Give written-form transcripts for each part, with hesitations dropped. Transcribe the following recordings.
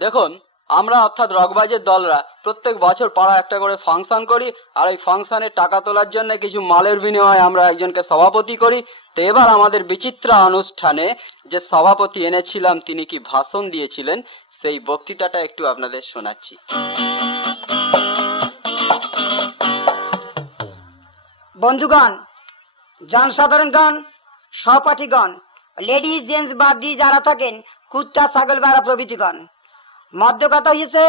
দেখুন, আমরা অর্থাৎ রকবাজের দলরা প্রত্যেক বছর পাড়া একটা করে ফাংশন করি, আর এই ফাংশনের টাকা তোলার জন্য কিছু মালের বিনিময়ে আমরা একজনকে সভাপতি করি। তো এবার আমাদের বিচিত্র অনুষ্ঠানে যে সভাপতি এনেছিলাম তিনি কি ভাষণ দিয়েছিলেন, সেই বক্তৃতাটা একটু আপনাদের শোনাচ্ছি। বন্ধুগণ, জনসাধারণগণ, সহপাঠীগণ, লেডিজ জেন্টস বাদ দিয়ে যারা থাকেন, কুত্তা ছাগল বাড়া প্রভৃতিগণ, মধ্য কথা হয়েছে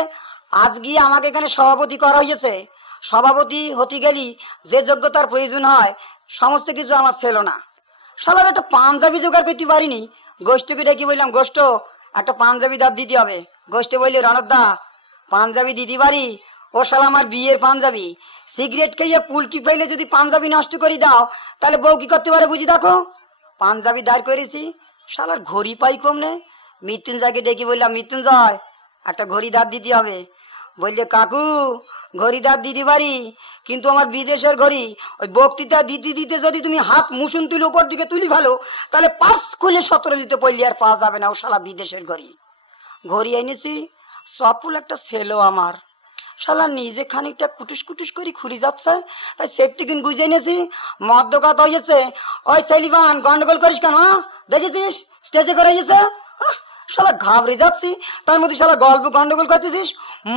আজকে আমাকে এখানে সভাপতি করা হয়েছে। সভাপতি হতে গেলে যে যোগ্যতার প্রয়োজন হয় সমস্ত কিছু আমার ছিল না। শালার একটা পাঞ্জাবি জোগাড় করতে পারিনি। গোষ্ঠীকে ডেকে বললাম, গোষ্ঠ একটা পাঞ্জাবি দাঁত দিতে হবে। গোষ্ঠী বললে, রণদা পাঞ্জাবি দিতে পারি? ও শালা আমার বিয়ের পাঞ্জাবি, সিগারেট খেয়ে পুলকি ফেলে যদি পাঞ্জাবি নষ্ট করে দাও তাহলে বউ কি করতে পারে বুঝি দেখো। পাঞ্জাবি দাঁড় করেছি, শালার ঘড়ি পাই কমনে। মৃত্যুঞ্জয়কে ডেকে বললাম, মৃত্যুঞ্জয় একটা ঘড়ি দাঁত দিতে হবে। বললে, কাকু ঘড়ি দাঁত দিতে পারি, কিন্তু আমার বিদেশের ঘড়ি। ওই বক্তৃতা দিতে দিতে যদি তুমি হাত মুসুন তুলে উপর দিকে তুলি ভালো, তাহলে পাঁচ খুলে 17 দিতে পড়লি আর পাওয়া যাবে না। ও শালা বিদেশের ঘড়ি। ঘড়ি এনেছি, সফল একটা ছেলেও আমার। শালা নিজে খানিকটা কুটুস কুটুস করে খুঁড়ি যাচ্ছে, তাই সেফটি কিন গুজে এনেছি। মদ্যকাত হয়েছে। ওই সেলিবান গন্ডগোল করিস কেন? দেখেছিস স্টেজে করে গেছে। শালা ঘাবড়ে যাচ্ছি, তার মধ্যে শালা গল্প গন্ডগোল করতেছিস।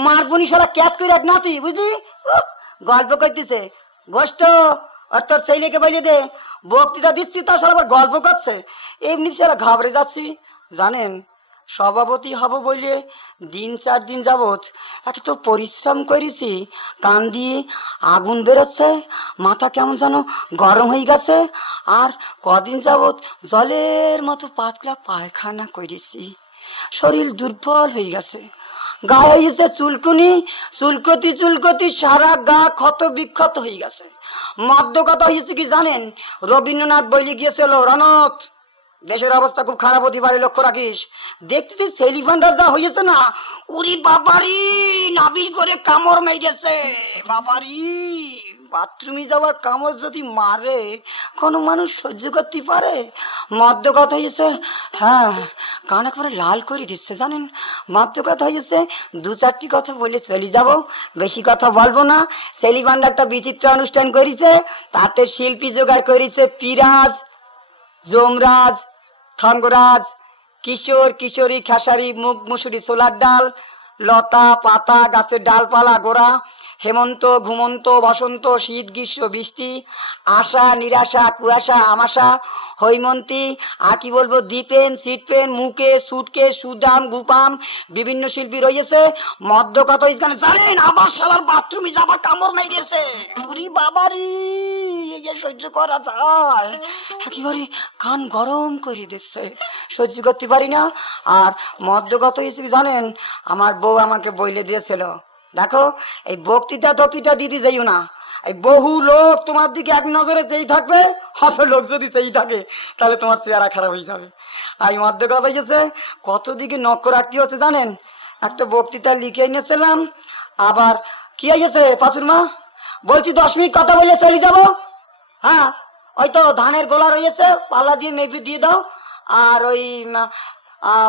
মারবনি শালা ক্যাট করে এক নাতি বুঝলি, গল্প করতেছে। গোষ্ঠ আর তোর ছেলেকে বলে দে বক্তৃতা দিচ্ছি, তার শালা আবার গল্প করছে। এমনি শালা ঘাবড়ে যাচ্ছি। জানেন, সভাপতি হব বলে 3-4 দিন যাবৎ এত তো পরিশ্রম করেছি, কান দিয়ে আগুন বেরোচ্ছে, মাথা কেমন যেন গরম হয়ে গেছে। আর কদিন যাবৎ জলের মতো পাতলা পায়খানা করেছি, শরীর দুর্বল হয়ে গেছে। গায়ে হয়েছে চুলকুনি, চুলকতি চুলকতি সারা গা ক্ষত বিক্ষত হয়ে গেছে। মদ্য কথা হয়েছে কি জানেন? রবীন্দ্রনাথ বলে গিয়েছিল, রণত দেশের অবস্থা খুব খারাপ হতে পারে, লক্ষ্য রাখিস। দেখতেছি সেলিফান্ডার যা হয়েছে না, উরি বাবারি নাবিল করে কামড় মেরেছে। বাবারি বাথরুমে যাওয়ার কামড় যদি মারে কোন মানুষ সহ্য করতে পারে? মদ্য কথা হয়েছে, হ্যাঁ কান একেবারে লাল করে দিচ্ছে জানেন। মদ্য কথা হয়েছে, 2-4টি কথা বলে চলে যাব, বেশি কথা বলবো না। সেলিফান্ডার একটা বিচিত্র অনুষ্ঠান করেছে, তাতে শিল্পী জোগাড় করেছে পিরাজ, যমরাজ, থঙ্গরাজ, কিশোর কিশোরী, খেসারি, মুগ মুসুরি, ছোলার ডাল, লতা পাতা, গাছের ডালপালা গোড়া, হেমন্ত ঘুমন্ত, বসন্ত শীত গ্রীষ্ম বৃষ্টি, আশা নিরাশা, কুয়াশা আমাশা, হৈমন্তী, আর কি বলবো, দ্বীপেন সিটপেন, মুকে সুটকে, সুদাম গুপাম, বিভিন্ন শিল্পী রয়েছে। মদ্য কত জানেন, আবার শালার বাথরুমে যাবার কামড় মেরেছে। উরি বাবারি সহ্য করা যায়? একেবারে কান গরম করে দিচ্ছে, সহ্য করতে পারি না। আর মদ্যগত হিসেবে জানেন, আমার বউ আমাকে বইলে দিয়েছিল, দেখো এই বক্তৃতা টক্তৃতা দিতে যাইও না, এই বহু লোক তোমার দিকে এক নজরে চেয়ে থাকবে, অত লোক যদি চেয়ে থাকে তাহলে তোমার চেহারা খারাপ হয়ে যাবে। আর মদ্যগত হয়েছে, কত দিকে নক্কর রাখতে হচ্ছে জানেন। একটা বক্তৃতা লিখে এনেছিলাম, আবার কি হয়েছে পাঁচুর মা, বলছি 10 মিনিট কথা বলে চলে যাবো। হ্যাঁ ওই তো ধানের গোলা রয়েছে, পাল্লা দিয়ে মেপে দিয়ে দাও, আর ওই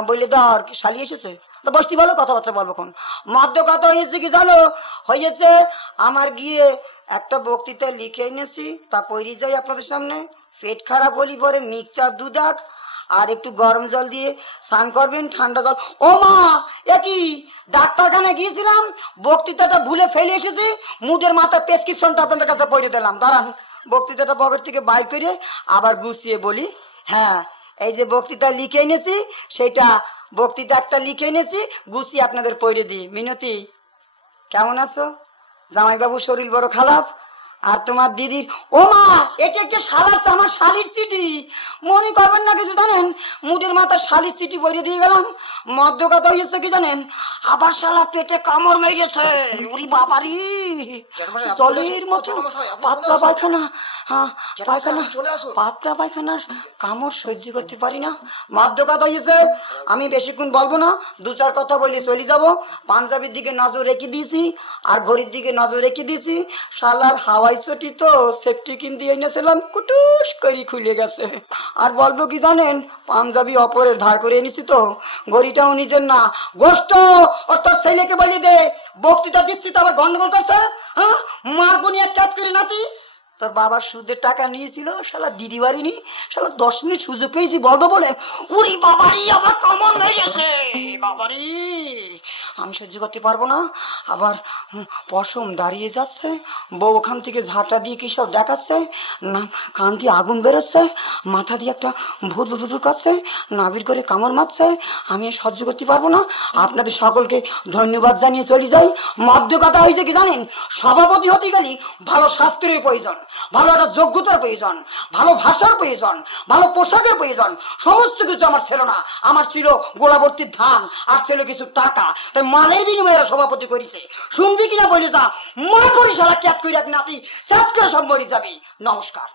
বলে দাও আর কি শালি এসেছে, তো বসতি বলো, কথাবার্তা বলবো কোন। মধ্য কথা হয়েছে কি জানো, হয়েছে আমার গিয়ে একটা বক্তৃতা লিখে এনেছি, তা পড়ে যাই আপনাদের সামনে। পেট খারাপ হলি পরে মিক্সচার দুধাক আর একটু গরম জল দিয়ে স্নান করবেন, ঠান্ডা জল। ও মা একই ডাক্তারখানায় গিয়েছিলাম, বক্তৃতাটা ভুলে ফেলে এসেছি, মুডের মাথা প্রেসক্রিপশনটা আপনাদের কাছে পড়ে দিলাম। দাঁড়ান বক্তৃতাটা পকেট থেকে বাইর করে আবার গুছিয়ে বলি। হ্যাঁ এই যে বক্তৃতা লিখে এনেছি, সেটা বক্তৃতা একটা লিখে এনেছি, গুছিয়ে আপনাদের পড়ে দিই। মিনতি কেমন আছো? জামাইবাবু শরীর বড় খারাপ, আর তোমার দিদির। ও মা একে একে শালার আমার শালির চিঠি, মনে করবেন না কিছু জানেন, মুডের মাথা শালির চিঠি বইরে দিয়ে গেলাম। মধ্য কথা হয়েছে কি জানেন, আবার শালা পেটে কামড় মেরেছে। ওরে বাবারি জলের মতো পাতলা পায়খানা, পায়খানা পাতলা পায়খানার কামড় সহ্য করতে পারি না। মধ্য কথা হয়েছে, আমি বেশিক্ষণ বলবো না, 2-4 কথা বলে চলে যাব। পাঞ্জাবির দিকে নজর রেখে দিয়েছি আর ঘড়ির দিকে নজর রেখে দিয়েছি, শালার হাওয়াই ছয়শটি তো সেফটি কিন দিয়ে এনেছিলাম, কুটুস করে খুলে গেছে। আর বলবো কি জানেন, পাঞ্জাবি অপরের ধার করে এনেছি তো, গড়িটাও নিজের না। গোষ্ঠ ওর তোর ছেলেকে বলি দে, বক্তৃতা দিচ্ছি তো আবার গন্ডগোল করছে। হ্যাঁ, মারবো নি এক কাজ করে নাতি। তোর বাবা সুদের টাকা নিয়েছিল, শালা দিদি বাড়িনি, শালা 10 মিনিট সুযোগ পেয়েছি বলবো বলে, উরি বাবারি আমার কমন হয়ে গেছে বাবারি, আমি সহ্য করতে পারবো না। আবার পশম দাঁড়িয়ে যাচ্ছে, বউ ওখান থেকে ঝাঁটা দিয়ে কি সব দেখাচ্ছে, না কান দিয়ে আগুন বেরোচ্ছে, মাথা দিয়ে একটা ভূত ভূত করছে, নাবির করে কামড় মারছে, আমি সহ্য করতে পারবো না। আপনাদের সকলকে ধন্যবাদ জানিয়ে চলে যাই। মধ্য কথা হয়েছে কি জানেন, সভাপতি হতে গেলে ভালো শাস্ত্রের প্রয়োজন, ভালো একটা যোগ্যতার প্রয়োজন, ভালো ভাষার প্রয়োজন, ভালো পোশাকের প্রয়োজন। সমস্ত কিছু আমার ছিল না, আমার ছিল গোলাবর্তির ধান আর ছিল কিছু টাকা। তাই মালের বিনিময়ে সভাপতি করেছে। শুনবি কিনা বলে যা, মা করি সারা ক্যাট করে নাতি চ্যাট করে সব মরে যাবি। নমস্কার।